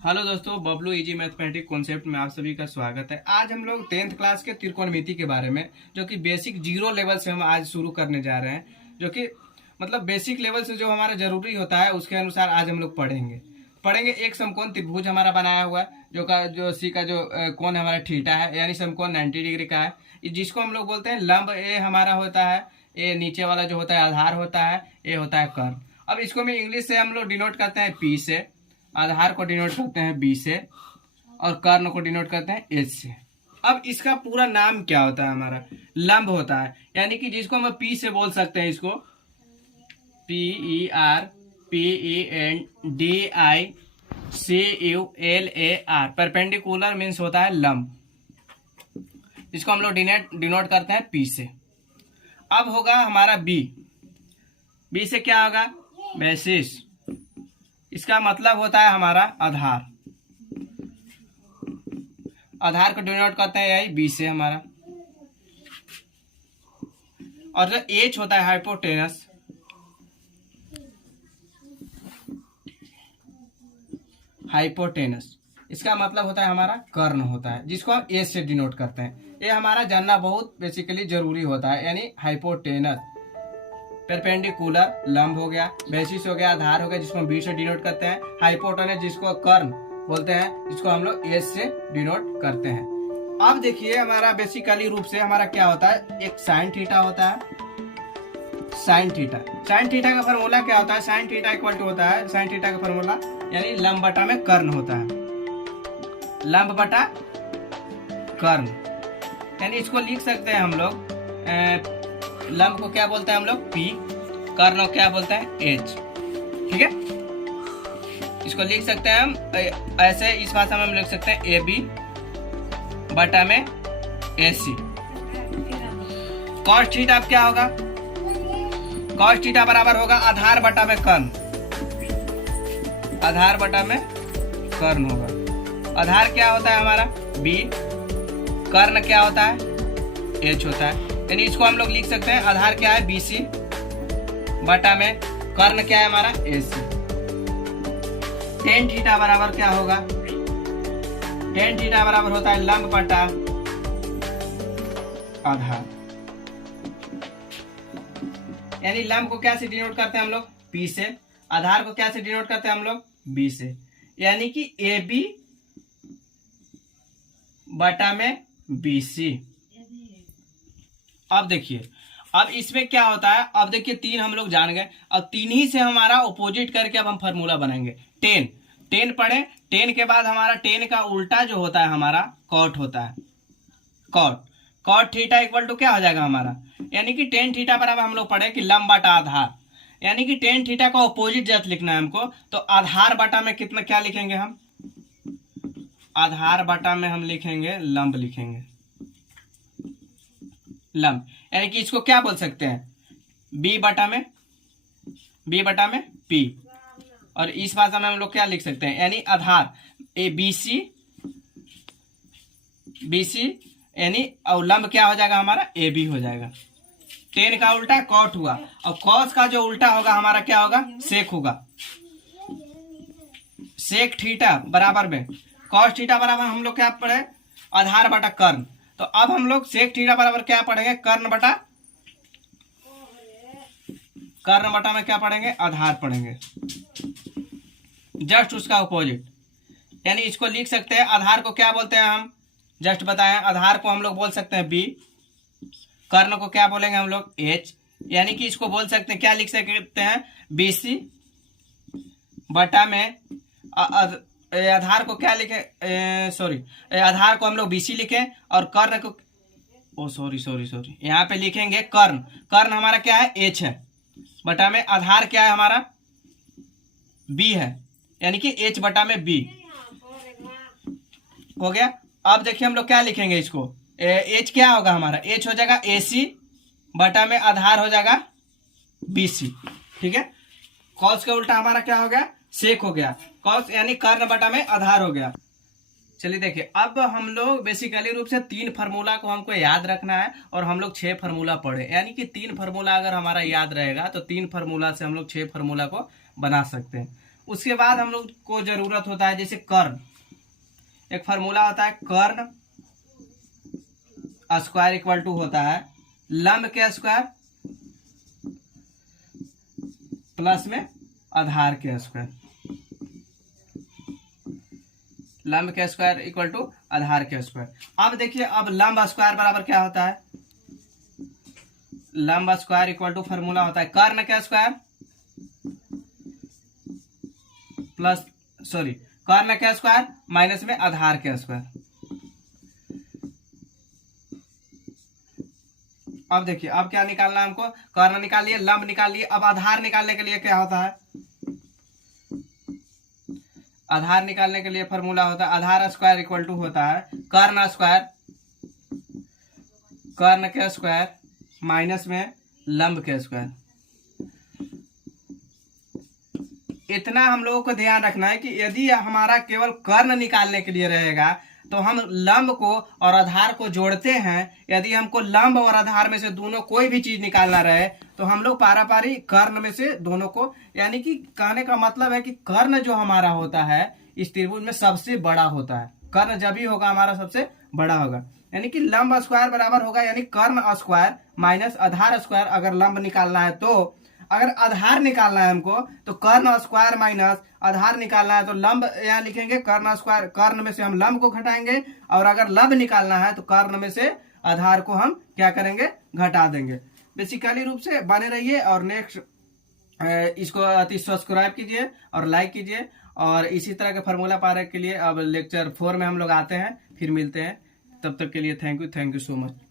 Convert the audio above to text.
Hello दोस्तों, Bablu easy mathematic concept में आप सभी का स्वागत है। आज हम लोग 10th क्लास के त्रिकोणमिति के बारे में, जो कि बेसिक जीरो लेवल से हम आज शुरू करने जा रहे हैं, जो कि मतलब बेसिक लेवल से जो हमारा जरूरी होता है उसके अनुसार आज हम लोग पढ़ेंगे। एक समकोण त्रिभुज हमारा बनाया हुआ है, जो सी का जो कोण हमारा थीटा है, यानी समकोण 90 डिग्री का है, जिसको हम लोग बोलते हैं लंब। ए हमारा होता है, ए नीचे वाला जो होता है आधार होता है, ए होता है कर्ण। अब इसको मैं इंग्लिश से हम लोग डिनोट करते हैं पी से, आधार को डिनोट करते हैं बी से, और कर्ण को डिनोट करते हैं एच से। अब इसका पूरा नाम क्या होता है? हमारा लंब होता है, यानी कि जिसको हम पी से बोल सकते हैं, इसको PERPENDICULAR, परपेंडिकुलर मीन्स होता है लंब, इसको हम लोग डिनोट करते हैं पी से। अब होगा हमारा बी से क्या होगा? बेसिस, इसका मतलब होता है हमारा आधार को डिनोट करते हैं यही बी से हमारा। और जो एच होता है हाइपोटेनस, इसका मतलब होता है हमारा कर्ण होता है, जिसको हम एच से डिनोट करते हैं। ये हमारा जानना बहुत बेसिकली जरूरी होता है, यानी हाइपोटेनस परपेंडिकुलर लंब हो गया, बेसिस हो गया, आधार हो गया, जिसको हम बी से डिनोट करते हैं, हाइपोटेनस जिसको कर्ण बोलते हैं, जिसको हम लोग एच से डिनोट करते हैं। अब देखिए हमारा बेसिकली रूप से हमारा क्या होता है, एक साइन थीटा होता है। साइन थीटा का फॉर्मूला क्या होता है? साइन थीटा इक्वल टू होता है, साइन थीटा का फॉर्मूला यानी लंब बटा में कर्ण होता है, लंब बटा कर्ण। यानी इसको लिख सकते हैं हम लोग, लंब को क्या बोलते हैं हम लोग? पी, कर्ण को क्या बोलते हैं? एच। ठीक है, इसको लिख सकते हैं हम ऐसे, इस भाषा में हम लिख सकते हैं ए बी बटा में ए सी। कॉस थीटा अब क्या होगा? कॉस थीटा बराबर होगा आधार बटा में कर्ण, आधार बटा में कर्ण होगा। आधार क्या होता है हमारा? बी, कर्ण क्या होता है? एच होता है। यानी इसको हम लोग लिख सकते हैं, आधार क्या है? बी सी बटा में कर्ण क्या है हमारा? ए सी। टेन थीटा बराबर क्या होगा? टेन थीटा बराबर होता है लंब बटा आधार। यानी लंब को क्या से डिनोट करते हैं हम लोग? पी से। आधार को क्या से डिनोट करते हैं हम लोग? बी से। यानी कि ए बी बटा में बी सी। अब देखिए, अब इसमें क्या होता है? अब देखिए तीन हम लोग जान गए, अब तीन ही से हमारा अपोजिट करके अब हम फॉर्मूला बनाएंगे। टेन पढ़े, टेन के बाद हमारा टेन का उल्टा जो होता है हमारा कॉट होता है, कॉट थीटा इक्वल टू क्या हो जाएगा हमारा? यानी कि टेन थीटा बराबर हम लोग पढ़े कि लंब बटा आधार, यानी कि टेन थीटा का अपोजिट जब लिखना है हमको, तो आधार बटा में कितना क्या लिखेंगे हम? आधार बटा में हम लिखेंगे लंब, लिखेंगे लंब। यानी कि इसको क्या बोल सकते हैं? बी बटा में पी। और इस भाषा में हम लोग क्या लिख सकते हैं? यानी आधार ए बी सी यानी, और लंब क्या हो जाएगा हमारा? ए बी हो जाएगा। टेन का उल्टा कॉट हुआ, और कॉस का जो उल्टा होगा हमारा क्या होगा? सेक होगा। सेक थीटा बराबर में कॉस थीटा बराबर हम लोग क्या पढ़े? आधार बटा कर्ण। तो अब हम लोग सेक थीटा बराबर क्या पढ़ेंगे? कर्ण बटा में क्या पढ़ेंगे? आधार पढ़ेंगे, जस्ट उसका अपोजिट। यानी इसको लिख सकते हैं, आधार को क्या बोलते हैं हम? जस्ट बताएं, आधार को हम लोग बोल सकते हैं बी, कर्ण को क्या बोलेंगे हम लोग? एच। यानी कि इसको बोल सकते हैं, क्या लिख सकते हैं? बी सी बटा में आधार को क्या लिखे? आधार को हम लोग बी सी लिखें, और कर्ण को सॉरी यहाँ पे लिखेंगे कर्ण हमारा क्या है? एच है, बटा में आधार क्या है हमारा? बी है, यानी कि एच बटा में बी हो गया। अब देखिए हम लोग क्या लिखेंगे इसको? एच क्या होगा हमारा? एच हो जाएगा ए सी बटा में आधार हो जाएगा बी सी। ठीक है, कॉस का उल्टा हमारा क्या हो गया? सेक हो गया। कॉस यानी कर्ण बटा में आधार हो गया। चलिए देखिए, अब हम लोग बेसिकली रूप से तीन फार्मूला को हमको याद रखना है, और हम लोग 6 फार्मूला पढ़े, यानी कि 3 फार्मूला अगर हमारा याद रहेगा तो 3 फार्मूला से हम लोग 6 फार्मूला को बना सकते हैं। उसके बाद हम लोग को जरूरत होता है जैसे कर्ण, एक फार्मूला होता है कर्ण स्क्वायर इक्वल टू होता है लंब के स्क्वायर प्लस में आधार के स्क्वायर, लंब के स्क्वायर इक्वल टू आधार के स्क्वायर। अब देखिए, अब लंब स्क्वायर बराबर क्या होता है, लंब स्क्वायर इक्वल टू फार्मूला होता है कर्ण के स्क्वायर प्लस कर्ण के स्क्वायर माइनस में आधार के स्क्वायर। अब देखिए, अब क्या निकालना है हमको, कर्ण निकाल लिए, लंब निकाल लिए, अब आधार निकालने के लिए क्या होता है, आधार निकालने के लिए फार्मूला होता है आधार स्क्वायर इक्वल टू होता है कर्ण स्क्वायर, कर्ण के स्क्वायर माइनस में लंब के स्क्वायर। इतना हम लोगों को ध्यान रखना है कि यदि हमारा केवल कर्ण निकालने के लिए रहेगा तो हम लंब को और आधार को जोड़ते हैं। यदि हमको लंब और आधार में से दोनों कोई भी चीज निकालना रहे तो हम लोग पारापारी कर्ण में से दोनों को, यानी कि कहने का मतलब है कि कर्ण जो हमारा होता है इस त्रिभुज में सबसे बड़ा होता है, कर्ण जब ही होगा हमारा सबसे बड़ा होगा, यानी कि लंब स्क्वायर बराबर होगा यानी कर्ण स्क्वायर माइनस आधार स्क्वायर। अगर लंब निकालना है तो, अगर आधार निकालना है हमको तो कर्ण स्क्वायर माइनस आधार निकालना है तो लंब यहाँ लिखेंगे कर्ण स्क्वायर, कर्ण में से हम लंब को घटाएंगे, और अगर लंब निकालना है तो कर्ण में से आधार को हम क्या करेंगे, घटा देंगे। बेसिकली रूप से बने रहिए और नेक्स्ट इसको अति सब्सक्राइब कीजिए और लाइक कीजिए, और इसी तरह के फार्मूला पाने के लिए अब लेक्चर 4 में हम लोग आते हैं, फिर मिलते हैं। तब तक के लिए थैंक यू सो मच।